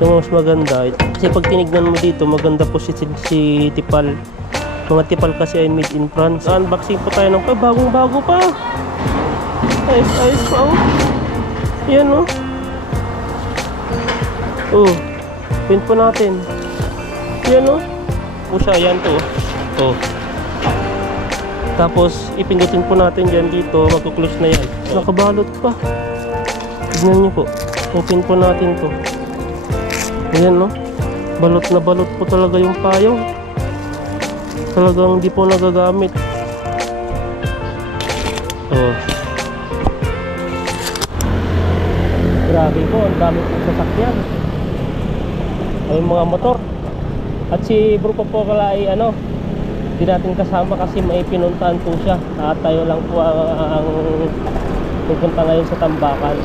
Yung mas maganda, kasi pag tinignan mo dito, maganda po si Tipal. Mga Tipal kasi ay made in France. Unboxing po tayo ng bagong bago pa. Ayos pa oh. Yan oh. Oh, pin po natin. Yan oh. O siya, yan to. Oh. Tapos ipindutin po natin dyan dito, magkuklose na yan. Nakabalot pa. Tignan nyo po. Open po natin to. Ayan no. Balot na balot po talaga yung payong. Talagang hindi po nagagamit. Oh. Grabe po, ang dami pong sasakyan. Ay mga motor. At si Bro Popokala ay hindi natin kasama kasi may pinuntahan po siya. At tayo lang po ang pupunta ngayon sa Tambakan.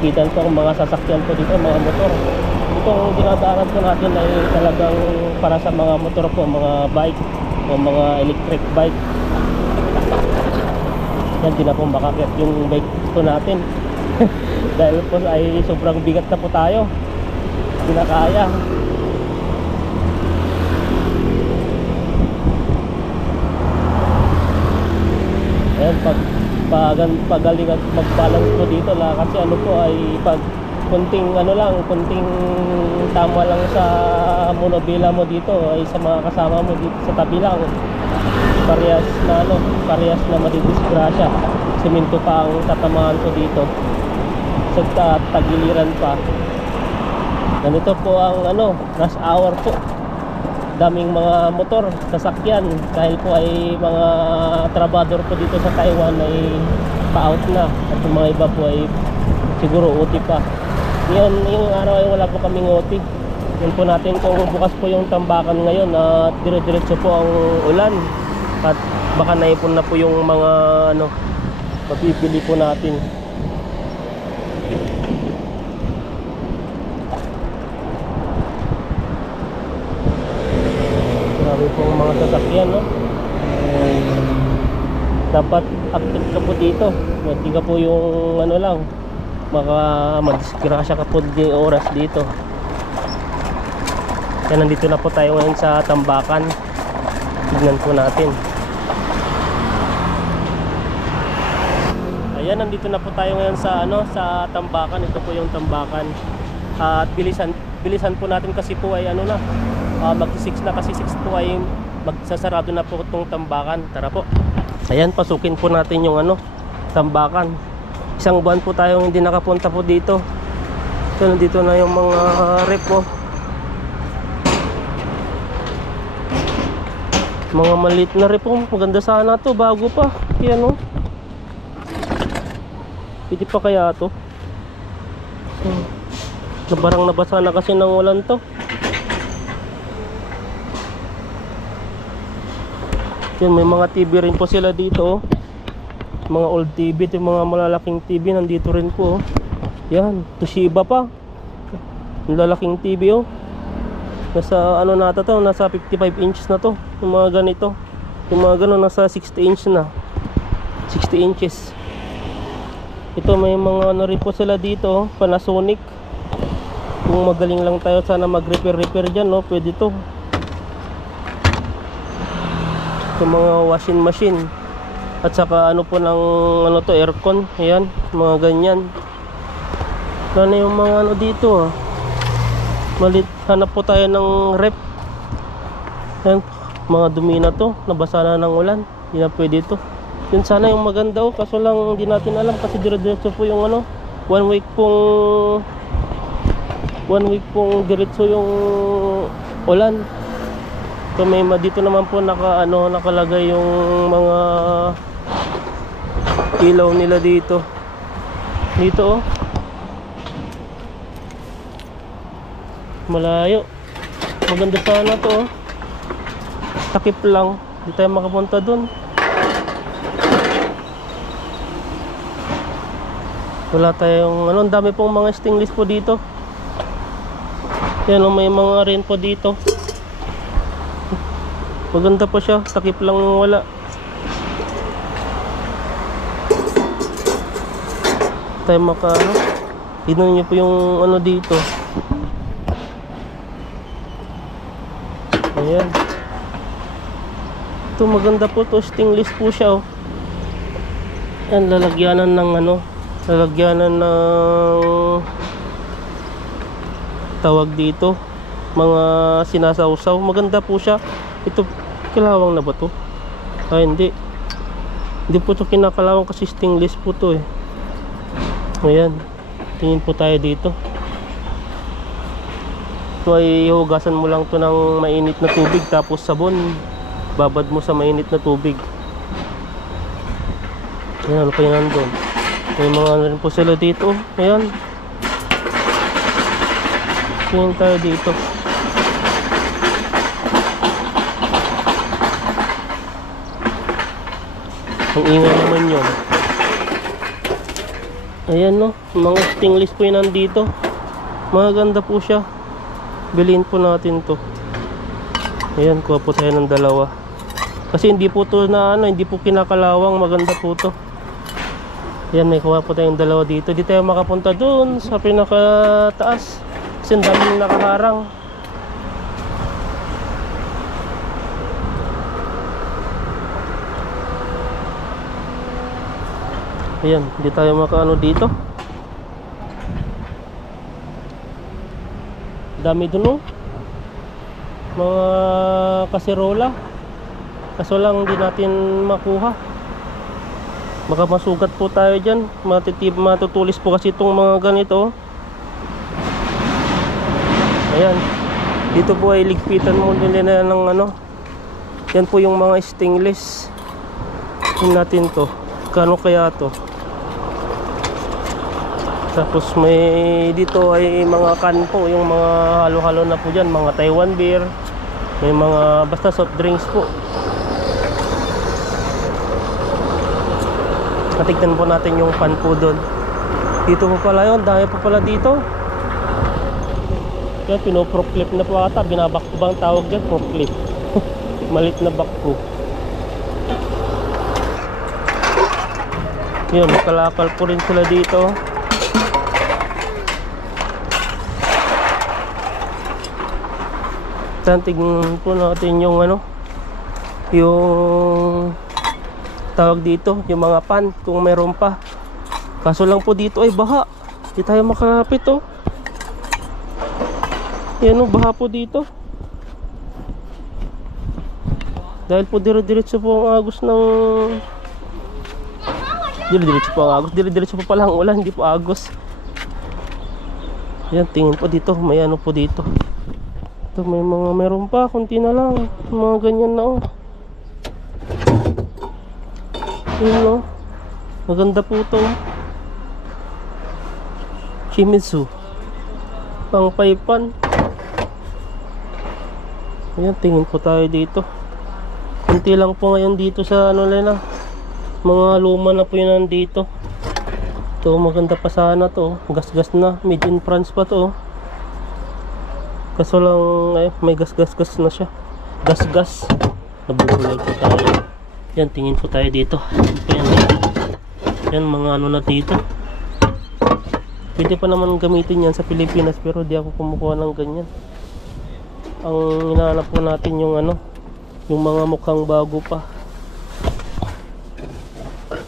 Kita po ang mga sasakyan po dito, mga motor. Itong dinadaanan po natin ay talagang para sa mga motor po, mga bike o mga electric bike. Yan, di na po makakit yung bike po natin. Dahil po ay sobrang bigat na po tayo. Hindi na kaya. Ayan, pagaling at mag-balance po dito la, kasi po ay pag kunting kunting tama lang sa monobila mo dito ay sa mga kasama mo dito sa tabi lang, parehas na madidisgrasya. Semento pa ang tatamaan ko dito sa tagiliran pa. Ganito po ang rush hour po. Daming mga motor, sasakyan, dahil po ay mga trabador po dito sa Taiwan ay pa-out na, at yung mga iba po ay siguro OT pa. Yung araw ay wala po kaming OT. Yun po natin kung bukas po yung Tambakan ngayon at dire-diretso po ang ulan at baka naipon na po yung mga mapipili po natin. Pong mga sasakyan dapat active ka po dito, hindi ka po yung lang madisgrasya ka po di oras dito. Kaya nandito na po tayo ngayon sa Tambakan. Tignan po natin. Ayan, nandito na po tayo ngayon sa sa Tambakan. Ito po yung Tambakan. At bilisan po natin kasi po ay mag-6 na kasi 6 po ay magsasarado na po itong Tambakan. Tara po. Ayan, pasukin po natin yung Tambakan. Isang buwan po tayong hindi nakapunta po dito. So nandito na yung mga rep po. Mga maliit na rep po. Maganda sana to, bago pa. Yan pwede pa kaya to. Nabarang nabasa na kasi ng ulan to. Yan, may mga TV rin po sila dito mga old TV, yung mga malalaking TV nandito rin po yan, Toshiba pa yung lalaking TV nasa nata to, nasa 55 inches na to, yung mga ganito, yung mga ganon nasa 60 inch na, 60 inches. Ito may mga rin po sila dito, Panasonic. Kung magaling lang tayo sana mag-repair dyan pwede to. Mga washing machine at saka po ng to, aircon. Ayan, mga ganyan. Ano yung mga dito malit, hanap po tayo ng rep. Ayan, mga dumi na to, nabasa na ng ulan, hindi na pwede to. Yun sana yung maganda kaso lang hindi natin alam kasi dire-diretso po yung one week pong diretso yung ulan. So may dito naman po nakalagay yung mga ilaw nila dito. Malayo. Maganda sana to takip lang, hindi tayo makapunta dun. Wala tayong ang dami pong mga stainless po dito. Yan may mga rin po dito. Maganda pa siya, takip lang wala. tayo maka ano. Tignan nyo po yung ano dito. Ayan. Ito maganda po to, stainless po siya oh. Yan, lalagyanan ng ano, lalagyanan ng tawag dito, mga sinasawsaw. Maganda po siya. Ito, kilawang na ba to? Ah, hindi. Hindi po to kinakalawang kasi stainless po to eh. Ayan. Tingin po tayo dito. Ito ay hugasan mo lang to ng mainit na tubig, tapos sabon. Babad mo sa mainit na tubig. Ayan, ano pa yun nandun? May mga ano rin po sila dito. Ayan. Tingin tayo dito. Ang ingay naman yun. Ayan no, mga stainless po yun nandito. Maganda po siya. Bilhin po natin to. Ayan, kuha po tayo ng dalawa. Kasi hindi po to na ano, hindi po kinakalawang. Maganda po to. Ayan, may kuha po tayong dalawa dito. Di tayo makapunta dun sa pinakataas kasi ang daming nakaharang. Ayan, hindi tayo makaano dito. Dami dun oh. Mga kaserola. Kaso lang hindi natin makuha. Baka masugat po tayo dyan. Matutulis po kasi itong mga ganito. Ayan. Dito po ay ligpitan mo nila ng ano. Yan po yung mga stainless. Tingnan natin to. Kano kaya to? Tapos may dito ay mga can po. Yung mga halo-halo na po dyan. Mga Taiwan beer. May mga basta soft drinks po. Natignan po natin yung pan po doon. Dito po pala yun. Dahil po pala dito. Kaya pinoproklip na po ata. Binabak ko bang tawag dyan? Proklip. Malit na bakko. Yun, makalakal po rin sila dito. Tignan po natin yung ano, yung tawag dito, yung mga pan kung meron pa. Kaso lang po dito ay baha. Hindi tayo makalapit oh. Yan oh, baha po dito. Dahil po dire-diretso po ang agos ng dire-diretso po ang agos. Dire-diretso po pala ang ulan, hindi po agos. Yan, tingin po dito, may ano po dito. Ito, may mga meron pa, konti na lang. Mga ganyan na oh. Yun oh. Maganda po ito. Shimizu. Pang paipan. Ayan, tingin po tayo dito. Konti lang po ngayon dito sa ano nila. Mga luma na po yun nandito. Ito, maganda pa sana to. Gas-gas na. Made in France pa to. Kaso lang, ay, may gas-gas-gas na siya. Gas-gas. Nabubulay po tayo. Yan, tingin po tayo dito. Yan, yan, mga ano na dito. Pwede pa naman gamitin yan sa Pilipinas, pero di ako kumukuha ng ganyan. Ang hinahanap po natin yung ano, yung mga mukhang bago pa.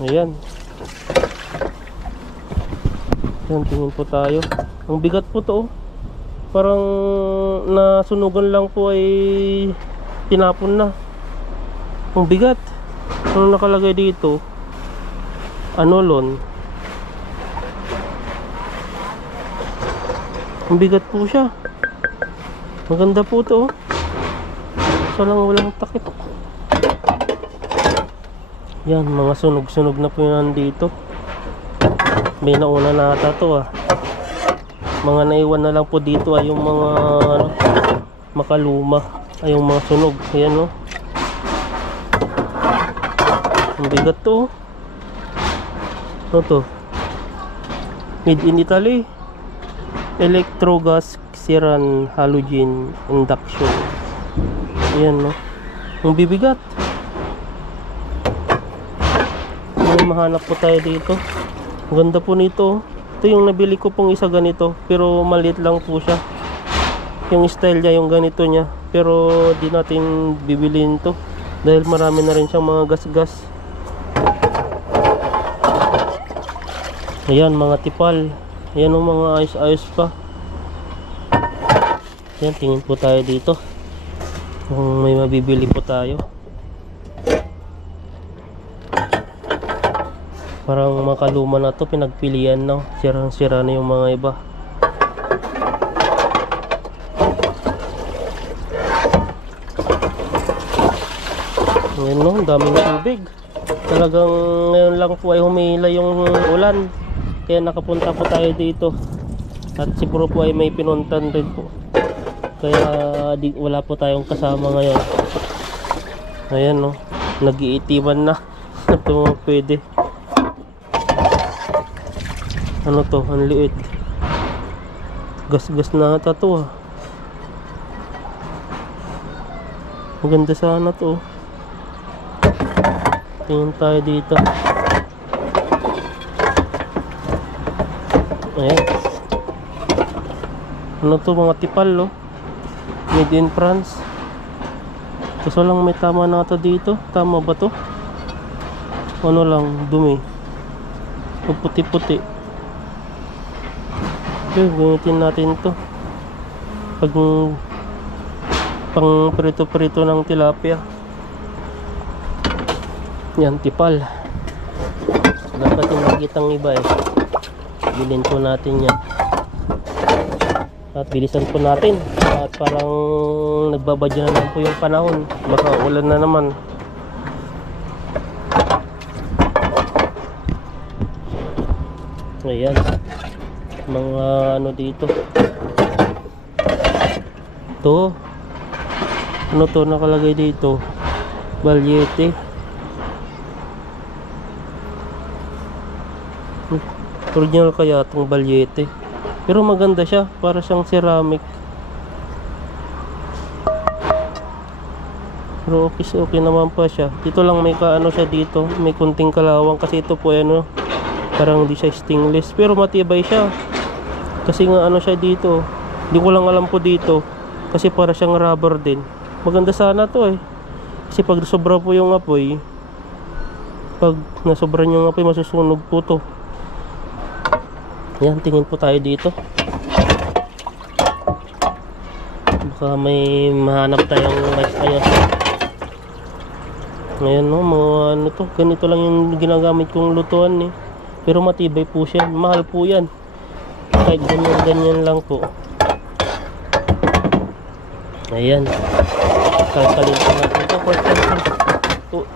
Ayan. Yan, tingin po tayo. Ang bigat po to. Parang nasunugan lang po ay tinapon na. Ang bigat. Ano nakalagay dito? Anolon. Ang bigat po siya. Maganda po to. So lang walang takip. Yan, mga sunog-sunog na po yun dito. May nauna na ata to ah. Mga naiwan na lang po dito ay yung mga ano, makaluma. Ay yung mga sunog. Ayan no. Ang bigat to. Ano to? Made in Italy. Electrogas Xiran Halogen Induction. Ayan no. Ang bibigat. May mahanap po tayo dito. Ang ganda po nito. Ito yung nabili ko pong isa ganito, pero maliit lang po siya. Yung style niya, yung ganito niya. Pero di natin bibiliin to dahil marami na rin siyang mga gas-gas. Ayan, mga tipal. Ayan, mga ayos-ayos pa. Ayan, tingin po tayo dito kung may mabibili po tayo. Parang makaluma na to, pinagpilian na. Sirang-sira na yung mga iba. Ngayon no, ang daming tubig. Talagang ngayon lang po ay humila yung ulan. Kaya nakapunta po tayo dito. At si Bro po ay may pinuntan rin po. Kaya wala po tayong kasama ngayon. Ayan no, nag-iitiman na. Ito pwede. Ano to, ang liit. Gas-gas na ata to ah. Maganda sana to. Tingin tayo dito. Ayan. Ano to, mga tipal oh. Made in France. Kaso lang may tama na ito dito. Tama ba to? Ano lang, dumi. O puti-puti. Okay, gamitin natin to pag pang prito-prito ng tilapia. Yan, tipal. Dapat yung nakikitang iba eh. Bilhin po natin yan. At bilisan po natin. At parang nagbabadya na lang po yung panahon. Baka ulan na naman. Ayan. Mga ano dito. Ito. Ano to nakalagay dito? Balyete. Original kaya itong balyete. Pero maganda siya. Para siyang ceramic. Pero okay naman pa siya. Dito lang may kaano siya dito. May kunting kalawang. Kasi ito po ano, parang hindi siya stainless. Pero matibay siya. Kasi nga ano siya dito. Hindi ko lang alam po dito. Kasi para siyang rubber din. Maganda sana to eh. Kasi pag sobra po yung apoy, pag nasobran yung apoy, masusunog po to. Yan, tingin po tayo dito. Baka may mahanap tayong ayos. Ngayon no, mga ano to, ganito lang yung ginagamit kong lutuan eh. Pero matibay po siya, mahal po yan. Kahit ganyan lang po. Ayan, kalkalin po natin ito.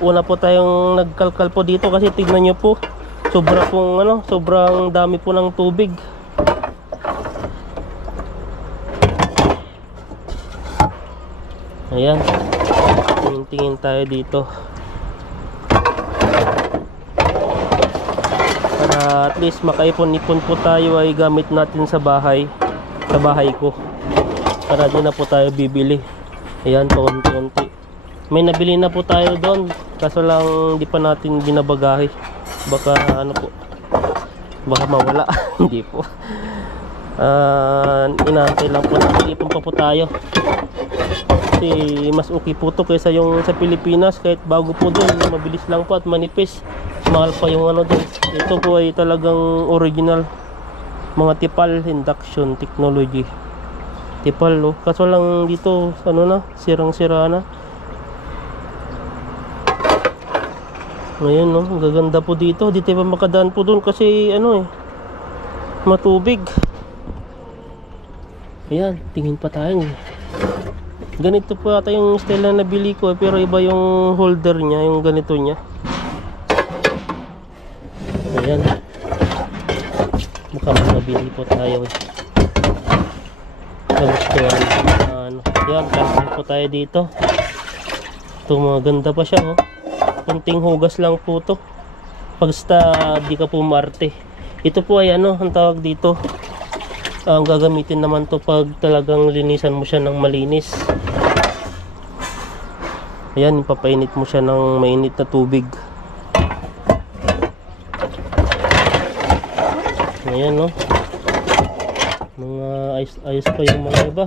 Una po tayong nagkalkal po dito kasi tignan nyo po, sobrang dami po ng tubig. Ayan, tingin tayo dito para at least makaipon-ipon po tayo ay gamit natin sa bahay ko, para di na po tayo bibili. Ayan, paunti-unti may nabili na po tayo doon, kaso lang di pa natin binabagahe. Baka ano po, baka mawala. Hindi po, inaantay lang po, nag-ipon pa po tayo kasi mas okay po to kaysa yung sa Pilipinas. Kahit bago po doon, mabilis lang po at manipis, mahal pa yung ano doon. Ito po ay talagang original, mga tipal induction technology. Tipal oh. Kaso lang dito ano na, sirang-sira na. Ngayon no, ang gaganda po dito. Di tayo pa makadaan po doon kasi ano eh, matubig. Ayan, tingin pa tayo. Ganito po ata yung style na nabili ko, pero iba yung holder niya, yung ganito niya. Ayan, mukhang nabili po tayo eh. Nagustuhan. Ayan, cancel po tayo dito. Ito, maganda pa siya oh. Kunting hugas lang po to, basta di ka pumarte. Ito po ay ano, ang tawag dito, ang gagamitin naman to pag talagang linisan mo siya ng malinis. Ayan, ipapainit mo siya ng mainit na tubig. Ayan, no? Mga ayos pa yung mga iba.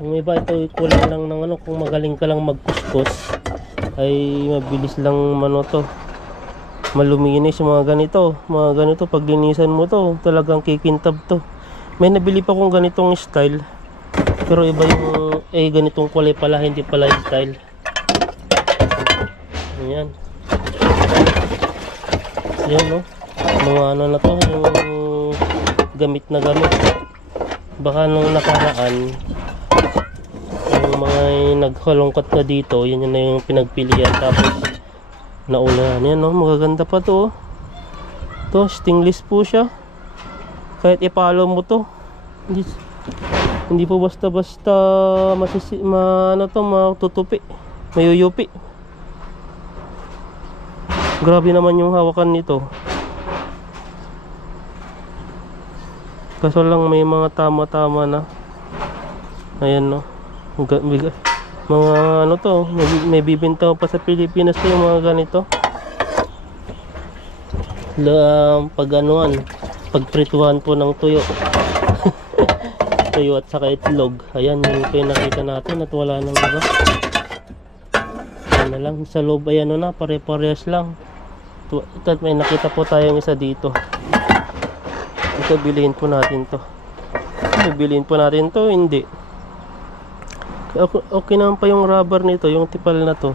Yung iba, ito kulang lang ng ano, kung magaling ka lang magkuskus ay mabilis lang to, maluminis yung mga ganito. Pag linisan mo to, talagang kikintab to. May nabili pa kong ganitong style, pero iba yung ganitong kulay pala, hindi pala yung style. Ayan. Ayan, no? Mga ano na to, yung gamit na gamit. Baka nung nakaraan yung mga naghalongkat na dito, yun na yung pinagpilian, tapos nauna. Yan, no? Magaganda pa to, oh. To, stainless po siya. Kahit ipalo mo to, hindi po basta-basta matutupi, mayuyupi. Grabe naman yung hawakan nito. Kaso lang may mga tama-tama na. Ayan, no? Mga ano to, may bibinta pa sa Pilipinas to yung mga ganito. Pagprituhan po ng tuyo. Tuyo at saka itlog. Ayan, yung pinakita natin at wala nang iba. Ayan na lang, sa loob ay ano na, pare-parehas lang. Ito, may nakita po tayong isa dito. Ito, bilhin po natin to. Bilhin po natin to, hindi. Okay naman pa yung rubber nito, yung tipal na to.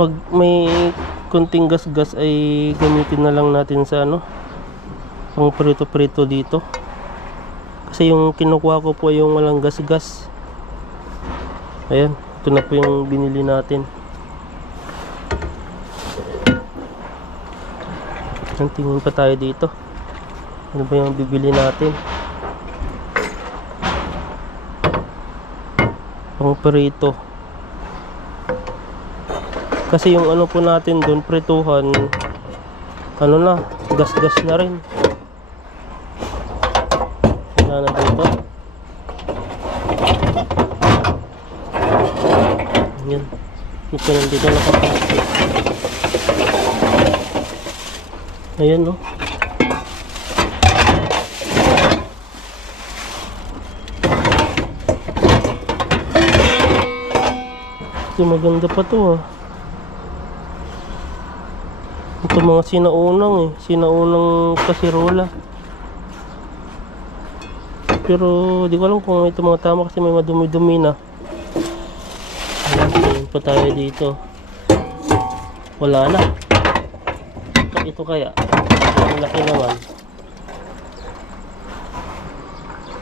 Pag may kunting gas-gas ay gamitin na lang natin sa ano, pang prito-prito dito. Kasi yung kinukuha ko po yung walang gas-gas. Ayan, ito na po yung binili natin. Tingin pa tayo dito. Ano ba yung bibili natin? Pang prito. Kasi yung ano po natin doon, prituhan, ano na, gas-gas na rin. Wala na dito. Yan. Ito nandito nakapasok. Ayan, no? Ito maganda pa to, ah. Ito mga sinaunang kasirola. Pero di ko alam kung ito mga tama kasi may madumi-dumi na. Ayan pa tayo dito. Wala na. Ito kaya ang laki naman.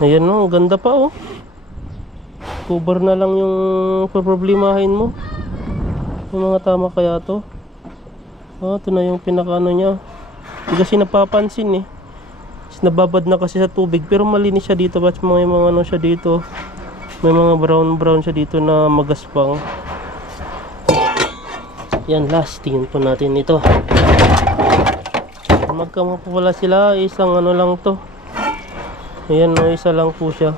Ayan, no, ang ganda pa, oh. Cover na lang yung problemahin mo. Yung mga tama kaya to. Ito na yung pinakaano niya. Hindi kasi napapansin, eh. Nababad na kasi sa tubig, pero malinis siya dito. Ba't may mga ano siya dito, may mga brown siya dito na magaspang. Yan, last, tingin po natin ito. Magkama po pala sila, isang ano lang to. Ayan, no, isa lang po siya.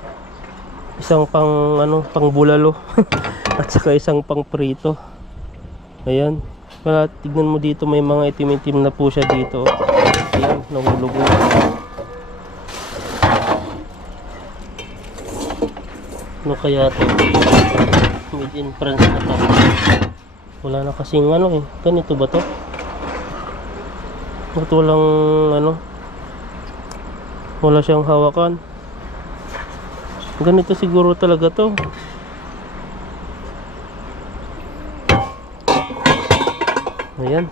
Isang pang ano, pang bulalo. At saka isang pang prito. Ayan. Kaya tignan mo dito, may mga itim-itim na po siya dito. Ayan, nahulog. Ano kaya to? Made in France na to. Wala na kasing ano, eh. Ganito ba to? Ba't walang ano, wala siyang hawakan? Ganito siguro talaga to. Ayan.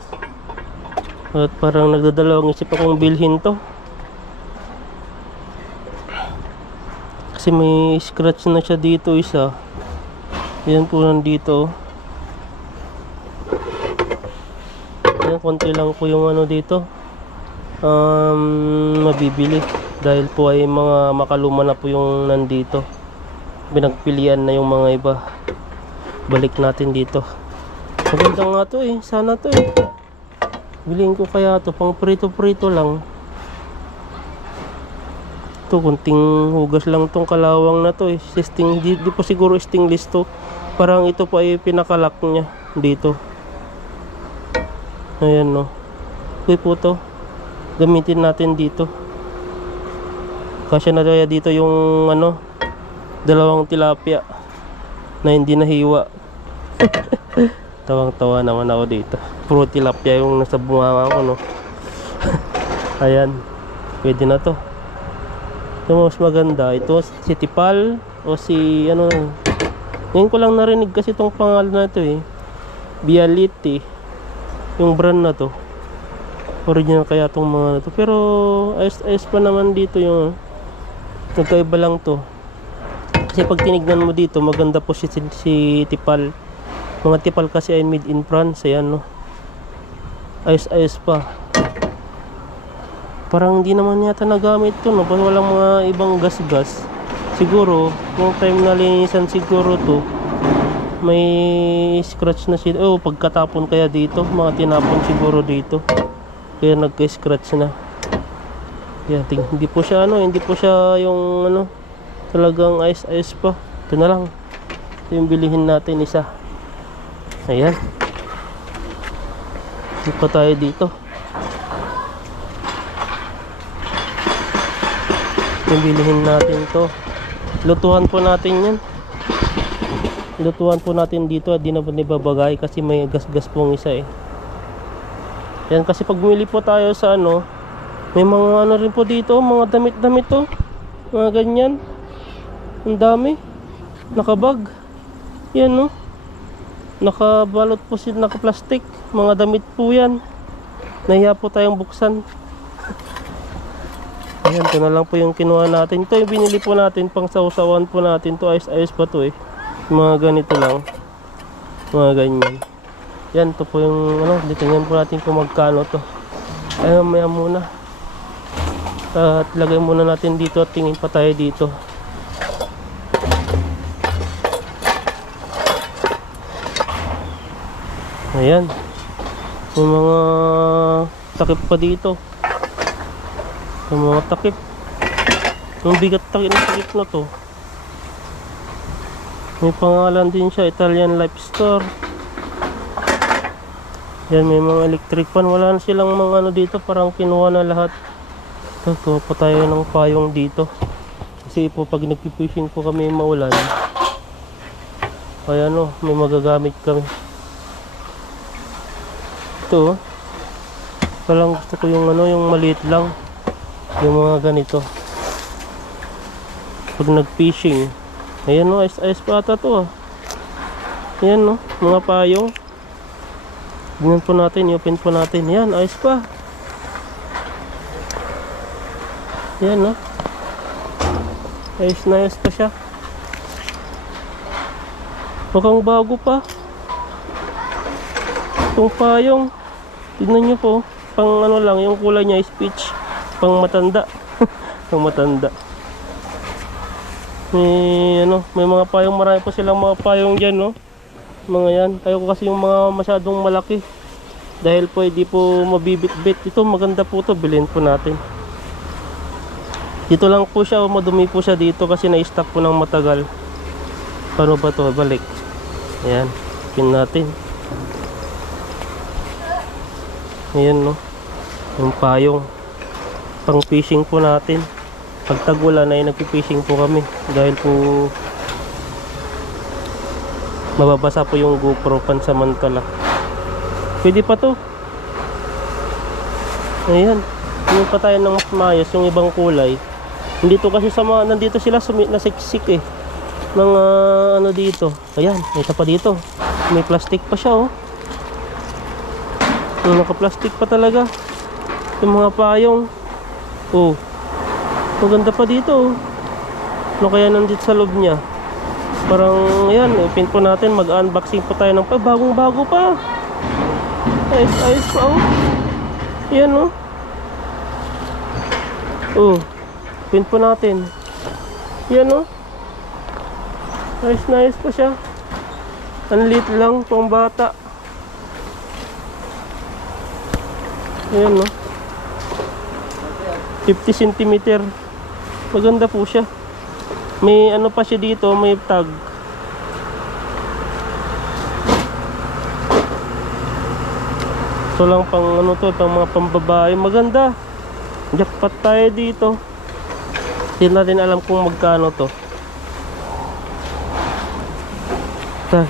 At parang nagdadalawang isip akong bilhin to. Kasi may scratch na siya dito isa. Ayan po nandito. Ayan, konti lang po yung ano dito. Mabibili. Dahil po ay mga makaluma na po yung nandito. Pinagpilian na yung mga iba. Balik natin dito. Maganda nga to, eh. Sana to, eh. Bilhin ko kaya to. Pang prito-prito lang. Ito, kunting hugas lang tong kalawang na to, eh. Di po siguro stainless to. Parang ito po ay pinakalak niya dito. Ayan, no. Uy po to. gamitin natin dito. Kasi na kaya dito yung ano, dalawang tilapia na hindi nahiwa. Tawang-tawa naman ako dito. Puro tilapia yung nasa bunganga ko, no. Ayan, pwede na to. Ito mas maganda. Ito si Tipal o si ano. Ngayon ko lang narinig kasi itong pangalan na ito eh. Bialiti. Yung brand na to. Original kaya itong mga na to. Pero ayos pa naman dito yung nagkaiba lang to. Kasi pag tinignan mo dito, maganda po si Tipal. Mga Tipal kasi ay made in France. Ayan, no. Ayos pa. Parang hindi naman yata nagamit to, no. Parang walang mga ibang gas-gas. Siguro, yung time na linisan siguro to, may scratch na siya. Oh, pagkatapon kaya dito, mga tinapon siguro dito. Kaya nagka-scratch na. Yan, hindi po siya ano, hindi po siya yung ano, talagang ayos pa. Ito na lang. Ito yung bilihin natin isa. Ayan. Ito pa tayo dito. Yung bilihin natin to. Lutuhan po natin yan. Lutuhan po natin dito at di na po nibabagay kasi may gas-gas pong isa eh. Yan, kasi pag bumili po tayo sa ano, may mga ano rin po dito, mga damit-damit to. Mga ganyan. Ang dami. Nakabag. Yan, no. Nakabalot po sila, naka-plastic. Mga damit po yan. Nahiya po tayong buksan. Ayan, ito na lang po yung kinuha natin. Ito yung binili po natin, pang sausawan po natin. Ito ayos pa to eh. Mga ganito lang. Mga ganyan. Yan, ito po yung ano, tingnan po natin kung magkano to. Ayan, maya muna. At lagay muna natin dito at tingin pa tayo dito. Ayan. May mga takip pa dito. Yung mga takip. Yung bigat takip na to. May pangalan din siya, Italian Life Store. Yan, may mga electric fan. Wala na silang mga ano dito, parang kinuha na lahat. Ito pa tayo ng payong dito. Kasi po pag nagpipishing po kami maulan, kaya ano, may magagamit kami. Ito, parang gusto ko yung ano, yung maliit lang. Yung mga ganito. Pag nag-fishing. Ayan, no, ayos pa ata to ah. Ayan, no, mga payong. Tingnan po natin, i-open po natin. Ayan, ayos pa. Ayan, no. Ayos pa siya. Mukhang bago pa. Itong payong. Tignan nyo po. Pang ano lang, yung kulay niya is peach. Pang matanda. Pang matanda. May ano, may mga payong, marami po silang mga payong diyan, no. Mga yan. Kaya ko kasi yung mga masyadong malaki. Dahil po hindi po mabibit-bit. Ito maganda po to, bilhin po natin. Dito lang po siya, madumi po siya dito kasi na-stock po ng matagal. Paano ba to? Balik. Ayan, pin natin. Ayan, no. Yung payong. Pang fishing po natin. Pag tag-ulan ay nagpi-fishing po kami. Dahil po mababasa po yung GoPro pansamantala. Pwede pa to. Ayan. Yung pa tayo ng mas maayos, yung ibang kulay. Hindi to kasi sa mga, nandito sila nasiksik eh. Mga ano dito. Ayan, may isa pa dito. May plastic pa siya, oh. Naka-plastic pa talaga. Yung mga payong. Oh. Maganda pa dito, oh. Ano kaya nandito sa loob niya? Parang, ayan, open po natin. Mag-unboxing po tayo ng bagong-bago pa. Ayos pa, oh. Ayan, oh. Oh. Open po natin. Ayan, oh. Ayos pa siya. Ang liit lang, pang bata. Ayan, no. 50 cm. Maganda po siya. May ano pa siya dito, may tag. Ito lang pang ano to, pang mga pambabae. Maganda. Jackpot tayo dito. Hindi natin alam kung magkano to.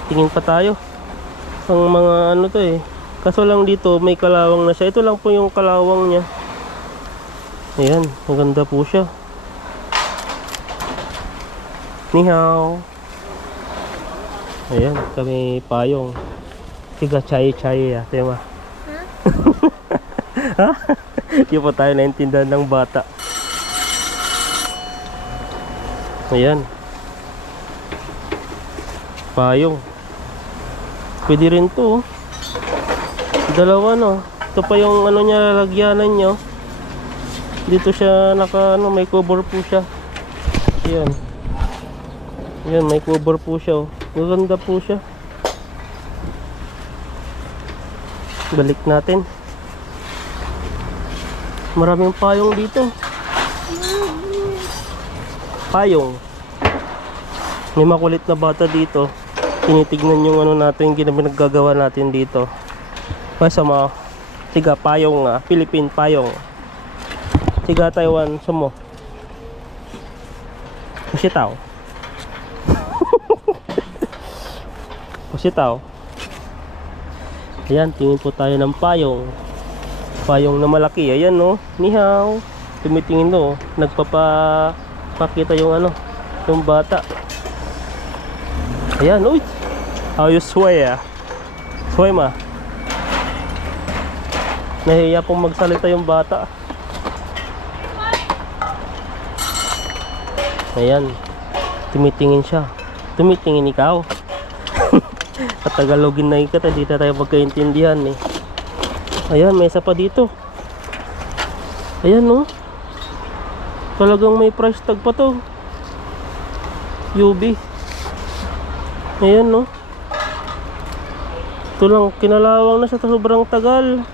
Tingin pa tayo. Ang mga ano to eh. Kaso lang dito may kalawang na siya. Ito lang po yung kalawang niya. Ayan, maganda po siya. Ni hao. Ayan, kami payong. Tiga chay-chay ya, tema. Ha? Hindi po tayo naintindihan ng bata. Ayan. Payong. Pwede rin to. Dalawa no. Ito pa yung ano niya, lalagyanan nyo. Dito siya naka ano, may cover po siya. Ayan. Ayan, may cover po siya. Maganda po siya. Balik natin. Maraming payong dito. Payong. May makulit na bata dito. Tinitignan yung ano natin, ginagawa natin dito. Masama. Tiga payong, Philippine payong. Tiga Taiwan sumo. Pusitaw. Pusitaw. Ayan, tingin po tayo ng payong. Payong na malaki. Ayan no. Ni hao. Tumitingin no. Nagpapakita yung ano, yung bata. Ayan, uy. How you sway Sway ma. Nahiya pong magsalita yung bata. Ayan. Tumitingin siya. Tumitingin ikaw. Katagalogin na ikat. Hindi na tayo magkaintindihan eh. Ayan, may isa pa dito. Ayan no. Talagang may price tag pa to. UB. Ayan no. Ito lang, kinalawang na siya. Sobrang tagal.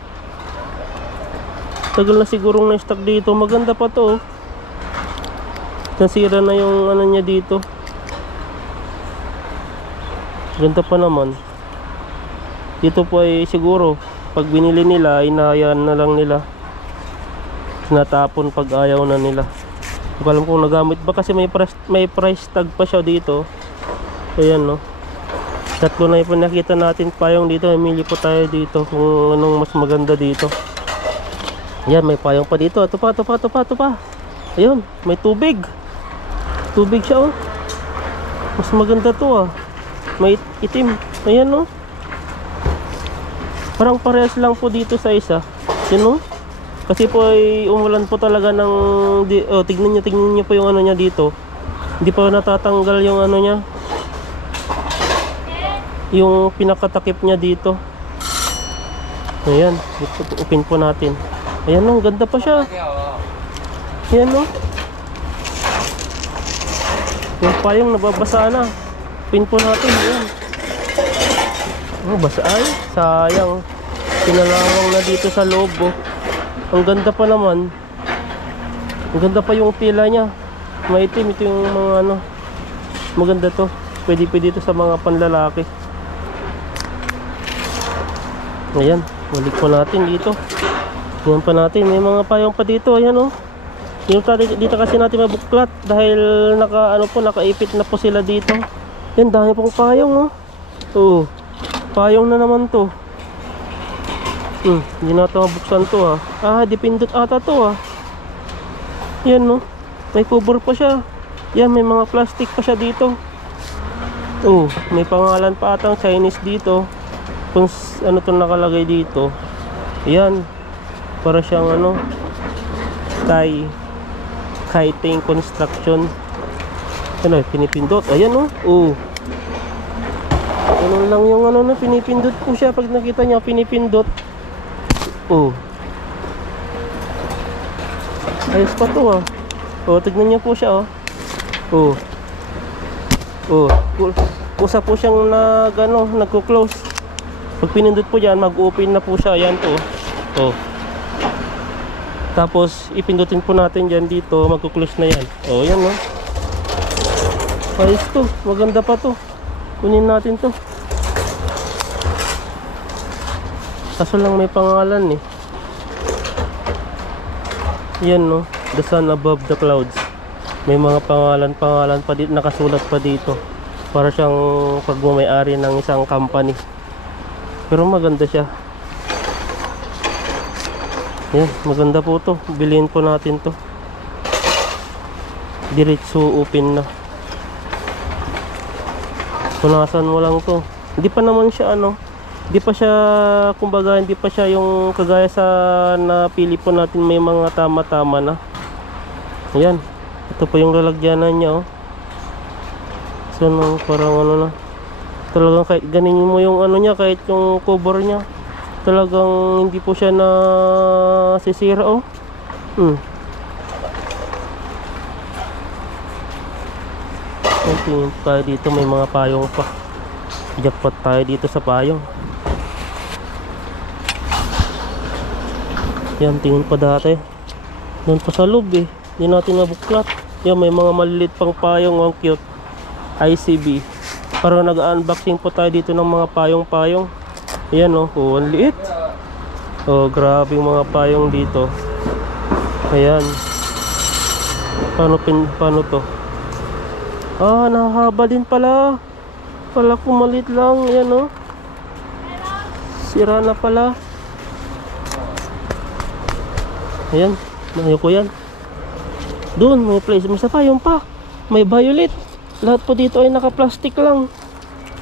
Tagal na sigurong na-stock dito. Maganda pa to. Nasira na yung ano niya dito. Ganda pa naman. Dito po ay siguro pag binili nila, inahayaan na lang nila. Tinatapon pag ayaw na nila. Hindi ko alam kung nagamit ba kasi may price tag pa siya dito. Ayan no. Tatlo na yung nakita natin payong dito. Emili po tayo dito kung anong mas maganda dito. Ayan, may payong pa dito. Ito pa. Ayun, may tubig. Tubig siya oh. Mas maganda to May itim. Ayan no. Parang parehas lang po dito sa isa. Yun no. Kasi po ay umulan po talaga ng tignan niyo po yung ano niya dito. Hindi pa natatanggal yung ano niya. Yung pinakatakip niya dito. Ayan, open po natin. Ayan no, ganda pa siya. Ayan no. Yung payong nababasa na. Pin po natin. Ayan. Oh, basa ay. Sayang. Pinalawang na dito sa loob Ang ganda pa naman. Ang ganda pa yung tila niya. Maitim. Ito yung mga ano. Maganda to. Pwede ito sa mga panlalaki. Ayan. Balik po natin dito. Ayan pa natin. May mga payong pa dito. Ayan oh. Dito kasi natin mabuklat dahil nakaipit na po sila dito. Yan, dami pong payong oh. Payong na naman to. Hindi natin mabuksan to dipindot ata to Yan no. May cover pa siya. Yan, may mga plastic pa siya dito. May pangalan pa atang Chinese dito. Kung ano to nakalagay dito. Yan. Para siyang ano, Kaiting Construction. Ano, pinipindot. Ayan ganun lang yung ano na pinipindot po siya. Pag nakita niya pinipindot. Ayos pa to tignan niyo po siya kusa po siyang nagko-close. Pag pinindot po dyan, mag-open na po siya. Ayan to tapos ipindutin po natin dyan dito, magko-close na yan. Yan ayos to, maganda pa to. Kunin natin to. Kaso lang may pangalan Yan no, the sun above the clouds. May mga pangalan pa dito, nakasulat pa dito. Para siyang pagmamay-ari ng isang company. Pero maganda siya. Yan, maganda po to. Bilhin po natin to. Diretso open na. Punasan mo lang to. Hindi pa naman siya ano, hindi pa siya, kumbaga hindi pa siya yung kagaya sa napili po natin, may mga tama-tama na. Ayan, ito po yung lalagyanan niya oh. So no, parang ano na, talagang kahit ganin mo yung ano niya, kahit yung cover niya, talagang hindi po siya na sisira oh. Tingin tayo dito, may mga payong pa. Jackpot tayo dito sa payong. Yan, tingin pa dati. Doon pa sa loob eh, hindi natin nabuklat. Yan, may mga malilit pang payong, ang cute. ICB. Parang nag-unboxing po tayo dito ng mga payong-payong. Ayan oh, ang liit. Oh, grabe yung mga payong dito. Ayan. Paano to? Ah, nakahaba din pala. Pala ko maliit lang. Ayan oh. Sira na pala. Ayan, ayoko yan. Doon, may place. May isa pa, yung pa. May violet. Lahat po dito ay naka-plastic lang.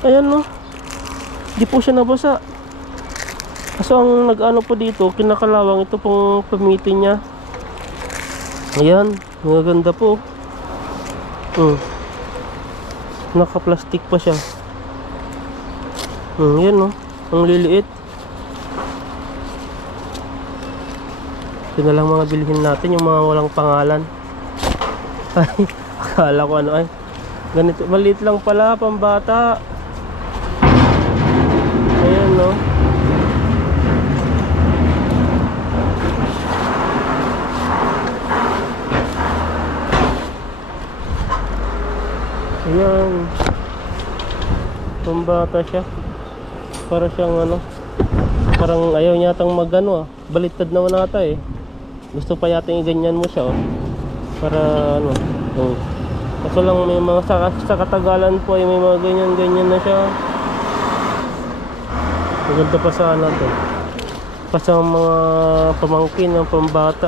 Ayan no. Di po siya nabasa. Kaso ang nag-ano po dito, kinakalawang ito pong pamitin niya. Ayan, maganda po. Naka-plastic pa siya. Ayan no, ang liliit. Ito na lang mga bilhin natin, yung mga walang pangalan. Ay, akala ko ano ay. Ganito, maliit lang pala, pambata. Ayan no. Ayan. Pambata siya. Para siyang ano, parang ayaw niya tang magano ah. Baliktad naman ata eh. Gusto pa yata i-ganyan mo siya oh. Para ano, oh. Kaso lang may mga sa katagalan po ay may mga ganyan na siya. Maganda pa sana to. Pa sa mga pamangkin ng pambata.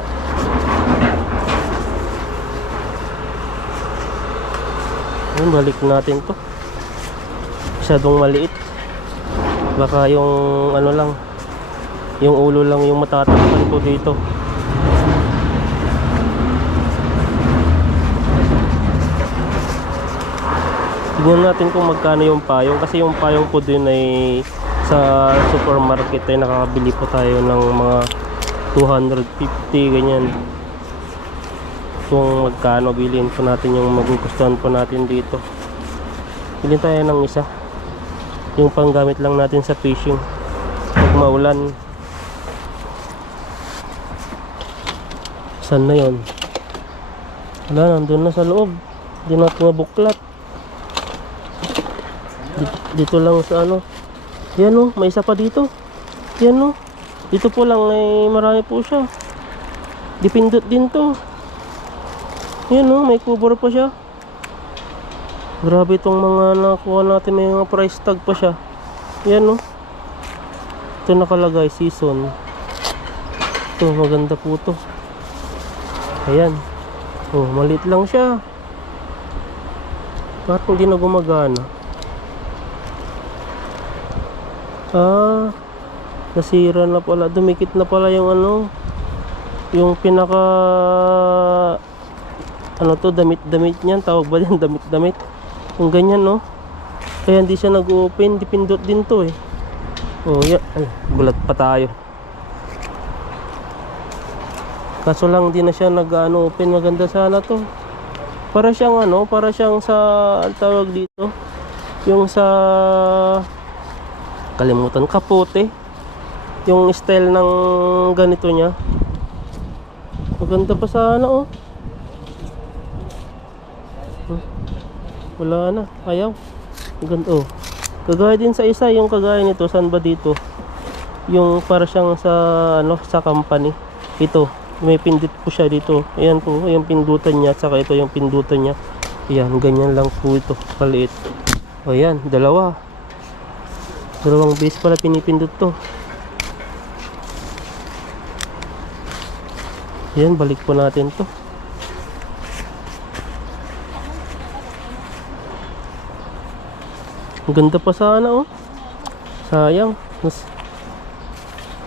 Ayan, balik natin to. Masyadong maliit. Baka yung ano lang, yung ulo lang yung matatakpan ko dito. Tignan natin kung magkano yung payong, kasi yung payong po din ay sa supermarket ay nakakabili po tayo ng mga 250 ganyan. Kung magkano bilhin po natin yung magugustuhan po natin dito. Bilhin tayo ng isa, yung panggamit lang natin sa fishing pag maulan. Saan na yun? Wala, nandun na sa loob. Hindi natin nabuklat. Dito lang sa ano. Yan o, may isa pa dito. Yan o, dito po lang ay marami po siya. Dipindot din to. Yan o, may cover pa siya. Grabe itong mga nakuha natin, may mga price tag pa siya. Yan o, ito nakalagay season. Ito maganda po to. Ayan. Oh, maliit lang siya. Parang hindi na gumagana. Ah, nasira na pala. Dumikit na pala yung ano, yung pinaka ano to, damit-damit niyan. Tawag ba yan? Damit-damit. Yung ganyan no. Kaya hindi siya nag-open. Dipindot din to eh. Oh, yan. Ay, gulat pa tayo. Kaso lang di na siya nag-ano open. Maganda sana to. Para siyang ano, para siyang sa, ang tawag dito, yung sa, kalimutan, kapote. Yung style ng ganito niya. Maganda pa sana oh. Wala na, ayaw. Maganda oh. Kagaya din sa isa, yung kagaya nito, saan ba dito? Yung para siyang sa ano, sa company. Ito, may pindot po siya dito. Ayan po yung pindutan niya, saka ito yung pindutan niya. Ayan, ganyan lang po ito, kaliit. Ayan, dalawang base pala pinipindot to. Ayan, balik po natin to. Ang ganda pa sana, oh. Sayang,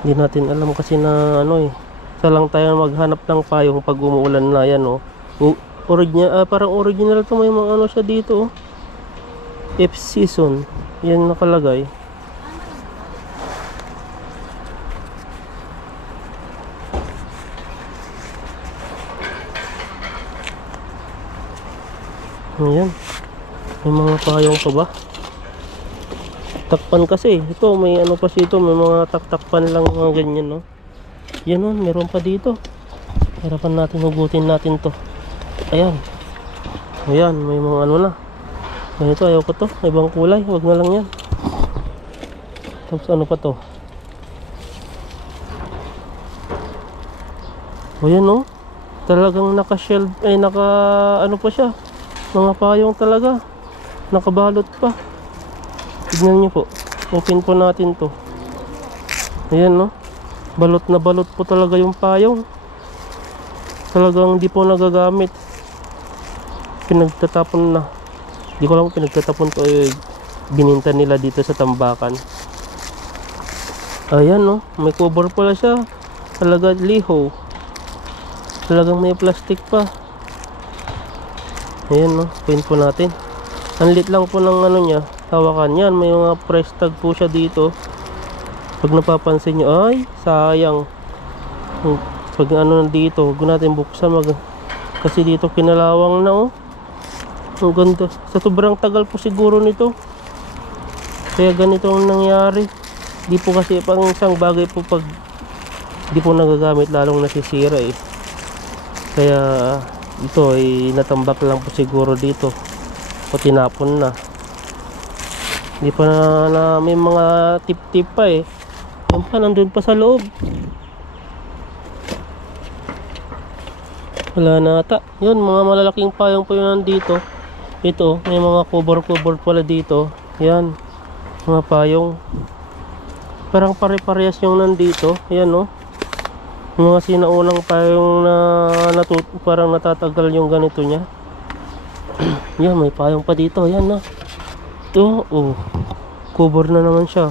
hindi natin alam kasi na ano eh. Isa lang tayo maghanap ng payong pag umuulan na. Yan, oh. Parang original to, may mga ano siya dito, oh. F-season, yan nakalagay. Ayan, may mga payong pa ba? Takpan kasi ito, may ano pa dito, may mga takpan lang, mga ganyan, no. Yan, oh, meron pa dito. Harapan natin, hugutin natin to. Ayan, ayan, may mga ano na. Ganito, ayaw ko to, ibang kulay, wag na lang yan. Tapos ano pa to? O yan, no, talagang naka-shelled, ay ano pa siya, mga payong talaga, nakabalot pa. Tignan nyo po, open po natin to. Ayan, no, balot na balot po talaga yung payong. Talagang hindi po nagagamit, pinagtatapon na. Hindi ko lang pinagtatapon to, bininta nila dito sa tambakan. Ayan, no, may cover pala siya, talaga liho, talagang may plastic pa. Ayan, no, pin po natin. Ang lit lang po ng ano niya, hawakan. Yan, may mga price tag po siya dito. Pag napapansin nyo, ay sayang. Pag ano dito, huwag natin buksan kasi dito kinalawang na, oh. Ang ganda, sa sobrang tagal po siguro nito, kaya ganito ang nangyari. Di po kasi pang isang bagay po pag di po nagagamit, lalong nasisira eh. Kaya ito ay natambak lang po siguro dito o tinapon na. Hindi pa na may mga tip-tip pa eh. Yan pa, nandun pa sa loob. Wala na ata. Yun, mga malalaking payong po yun nandito. Ito, may mga cover pala dito. Yan, mga payong. Parang pare-parehas yung nandito. Yan, no. Mga sinaunang payong na parang natatagal yung ganito niya. Yan, may payong pa dito. Yan, no. Ito, oh, cover na naman siya.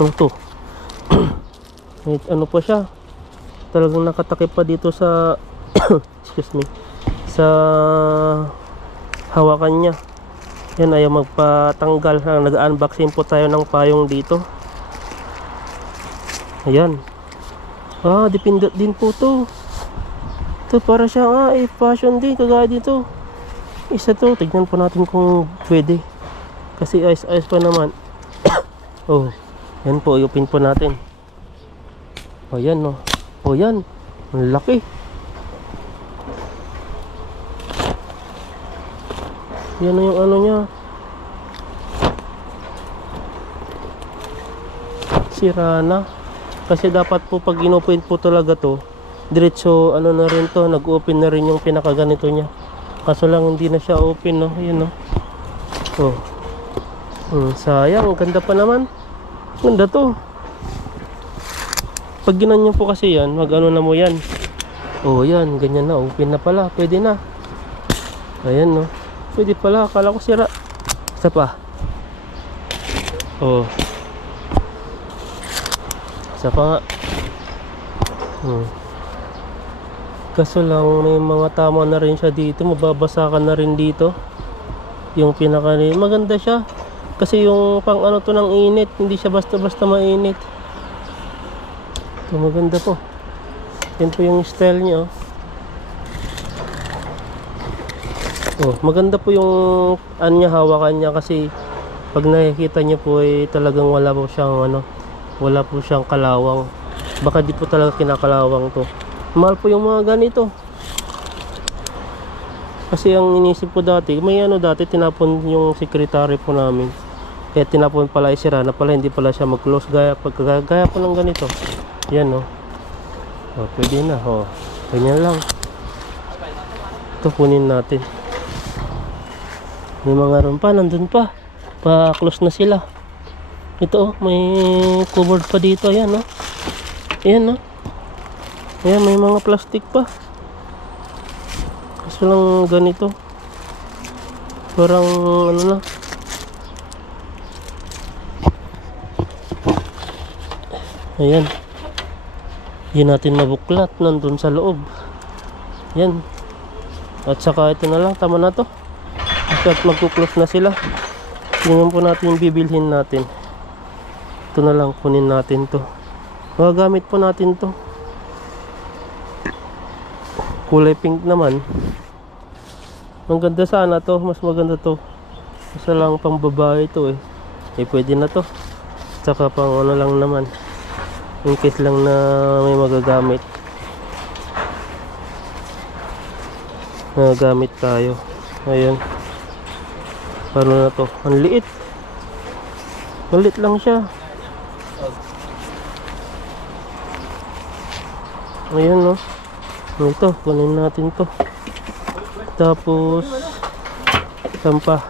Ano to? Ano pa siya? Talagang nakatakip pa dito sa excuse me, sa hawakan niya. Yan, ayaw magpatanggal. Nag-unboxing po tayo ng payong dito. Ayan. Dipindot din po to. Ito para siya fashion din, kagaya dito. Isa to, tignan po natin kung pwede. Kasi ayos pa naman. Oh, yan po, i-open po natin. O yan, no. O yan, ang laki. Yan na yung ano niya. Sira na. Kasi dapat po pag in-open po talaga to, diretso ano na rin to, nag-open na rin yung pinakaganito niya. Kaso lang hindi na siya open, no. Ayun, no. Oh. Sayang, ganda pa naman. Ganda to. Pag ginanyan po kasi yan, mag-ano na mo yan. Oh, yan, ganyan na, open na pala, pwede na. Ayan, no. Pwede pala, akala ko sira. Isa pa. Oh. Isa pa nga. Kaso lang may mga tama na rin siya dito, mababasakan na rin dito. Yung pinaka, maganda siya. Kasi yung pang ano to ng init, hindi siya basta-basta mainit. Ito, maganda po. Yan po yung style niya, oh. Oh, maganda po yung hawakan niya kasi pag nakikita niyo po ay talagang wala po siyang kalawang. Baka di po talaga kinakalawang to. Mahal po yung mga ganito. Kasi ang inisip ko dati, dati tinapon yung secretary po namin. Kaya tinapon pala, isira na pala, hindi pala siya mag-close gaya po ng ganito. Yan, no. Oh, pwede na. Oh, ganyan lang. Ito kunin natin. May mga ron pa, nandun pa. Pa-close na sila. Ito oh, may cupboard pa dito. Ayan oh. Ayan oh. Ayan, may mga plastic pa. Kaso lang ganito. Parang ano na. Ayan. Yan natin mabuklat. Nandun sa loob. Yan. At saka ito na lang. Tama na to. At magkuklose na sila. Tingnan po natin yung bibilhin natin. Ito na lang. Kunin natin to. Magagamit po natin to. Kulay pink naman. Ang ganda sana to. Mas maganda to. Isa lang pang babae to eh. Eh pwede na to. Saka pang ano lang naman. In case lang na may magagamit. Magagamit tayo. Ayan. Paano na to? Ang liit. Malit lang siya. Ayan no. Ito, kunin natin to. Tapos sampa.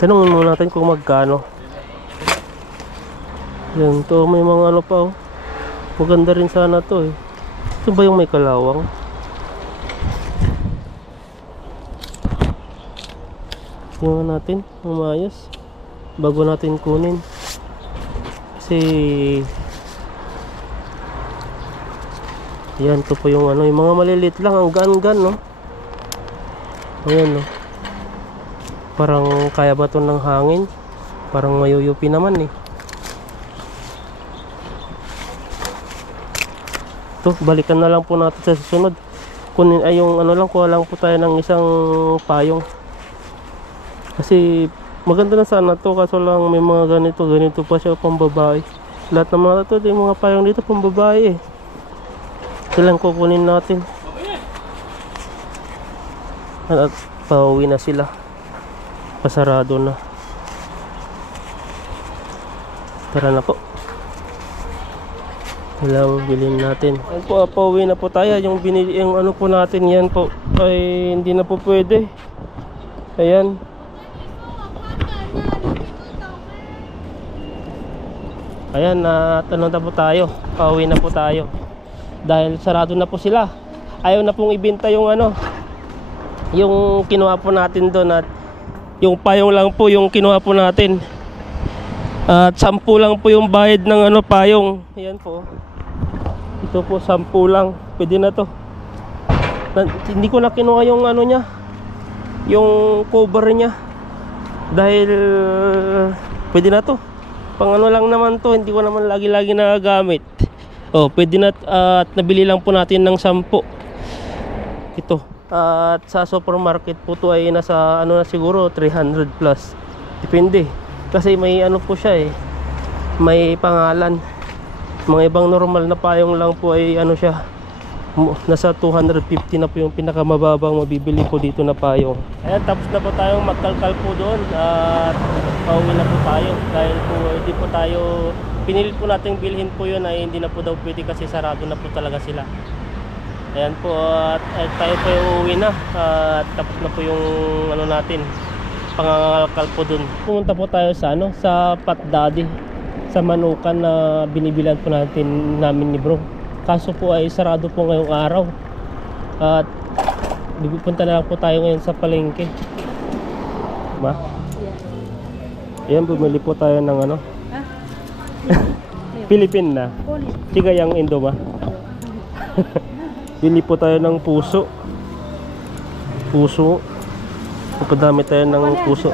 Tanungin muna natin kung magkano. Yan to, may mga ano pa oh. Maganda rin sana to eh. Ito ba yung may kalawang? Tingnan natin, umayos. Bago natin kunin. Kasi yan, to po yung ano, yung mga malilit lang, ang gan-gan no. Ayan no. Parang kaya ba to ng hangin? Parang mayuyupi naman eh. To, balikan na lang po natin sa susunod. Kunin ay yung ano lang, kuha lang po tayo ng isang payong. Kasi maganda na sana to, kaso lang may mga ganito pa siya pang babae. Lahat ng mga to, yung mga payong dito pang babae eh. Ito lang kukunin natin. At pauwi na sila. Pasarado na. Tara na po. Walang bilhin natin. Ayun po, pauwi na po tayo. Yung binili, yung ano po natin yan po ay hindi na po pwede. Ayan. Ayan, ano na po tayo. Pauwi na po tayo. Dahil sarado na po sila. Ayaw na pong ibenta yung ano, yung kinuha po natin doon. At yung payong lang po yung kinuha po natin. At 10 lang po yung bayad ng ano, payong. Ayan po. Ito po 10 lang. Pwede na to. Hindi ko na kinuha yung ano niya, yung cover niya. Dahil pwede na to. Pang ano lang naman to. Hindi ko naman lagi-lagi nagagamit. Oh, pwede na. At nabili lang po natin ng 10. Ito. At sa supermarket po to ay nasa ano na siguro 300 plus. Depende. Kasi may ano po siya eh. May pangalan. Mga ibang normal na payong lang po ay ano siya. Nasa 250 na po yung pinakamababang mabibili po dito na payong. Ayan, tapos na po tayong magkalkal po doon. At pauwi na po tayo. Dahil po hindi po tayo, pinilit po natin bilhin po yun ay hindi na po daw pwede kasi sarado na po talaga sila. Ayan po, at tayo po yung uuwi na. At tapos na po yung ano natin, pangangalkal po dun. Pumunta po tayo sa ano, sa Pat Daddy, sa Manukan na binibilan po natin namin ni bro. Kaso po ay sarado po ngayong araw. At pupunta na lang po tayo ngayon sa palengke. Ba? Ayan, bumili po tayo ng ano. Philippine na. Tiga yang Indo ba? Bili po tayo ng puso. Puso. Papadami tayo ng puso.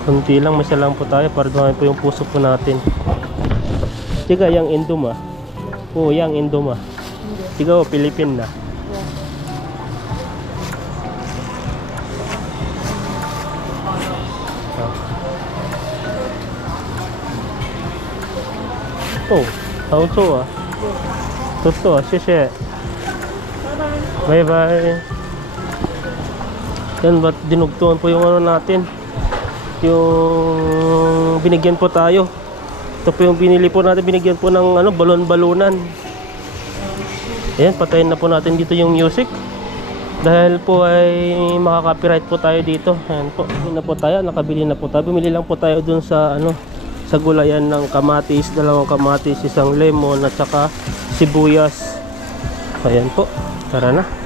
Kunti lang, masa lang po tayo para dumami po yung puso po natin. Tiga yang Indo ma. Oo, yang Indo ma. Tiga o, Philippine na. Oh, 好做啊，不错，谢谢，拜拜。Yan, ba't dinugtungan po yung ano natin, yung binigyan po tayo. Ito po yung binili po natin, binigyan po ng ano, balon-balunan. Ayan, patayin na po natin dito yung music dahil po ay makaka-copyright po tayo dito. Ayan po, yun na po tayo, nakabili na po tayo. Bumili lang po tayo dun sa ano, sa gulayan ng kamatis, 2 kamatis, 1 lemon at saka sibuyas. Ayan po, tara na.